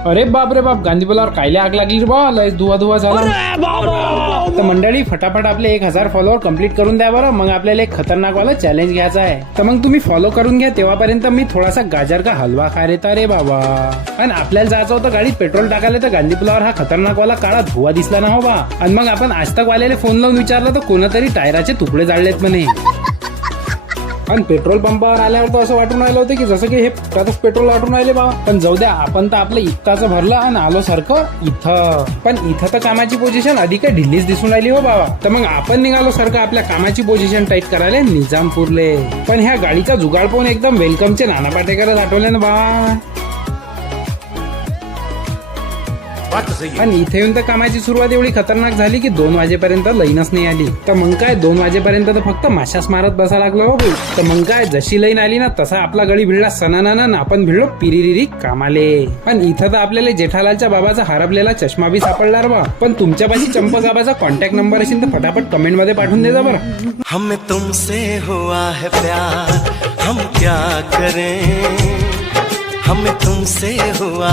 अरे बाप रे बाप, गांधी पुलावर कायले आग लागली रे बा, लय धुवा धुवा झाला. तर मंडळी फटाफट आपले 1000 फॉलोअर कंप्लीट करून द्या बरं. मग आपल्याला एक खतरनाक वाला चॅलेंज घ्यायचा आहे. तर मग तुम्ही फॉलो करून घ्या. तेव्हापर्यंत मी थोडासा गाजर का हलवा खा रेता रे बाबा. आणि आपल्याला जायचं होतं गाडीत पेट्रोल टाकायला, तर गांधी पुलावर हा खतरनाक वाला काळा धुवा दिसला ना हो बा. आणि मग आपण आजतक वाल्याला फोन लावून विचारलं तर कोणतरी टायराचे तुकडे जाळलेत म्हणे. आणि पेट्रोल पंपावर आल्यावर तर असं वाटून राहिलं होतं की जसं की हे फुटातच पेट्रोल वाटून राहिले बा. पण जाऊ द्या, आपण तर आपलं इतकाचं भरलं आणि आलो सारखं इथं. पण इथं तर कामाची पोझिशन अधिक ढिल्लीच दिसून राहिली हो बाबा. तर मग आपण निघालो सारखं आपल्या कामाची पोझिशन टाईट करायला निजामपूरले. पण ह्या गाडीचा जुगाड पाहून एकदम वेलकमचे नाना पाटेकरच आठवले ना बा. आणि इथे येऊन तर कामाची सुरुवात एवढी खतरनाक झाली की 2 वाजेपर्यंत लाईनच नाही आली. तर मग काय 2 वाजेपर्यंत तर फक्त माशाच मारत बसा लागलो हो. तर मग काय जशी लाईन आली ना तसा आपला गडी भिडला सणाना, आपण भिडलो पिरिरिरी कामाले. आणि इथं तर आपल्याला जेठालालच्या बाबाचा हरपलेला चष्मा बी सापडला बा. पण तुमच्यापाशी चंपकाबाचा कॉन्टॅक्ट नंबर असेल तर फटाफट कमेंट मध्ये पाठवून दे जा बरं. हमें तुमसे हुआ है प्यार, हम क्या करें, हमें तुमसे हुआ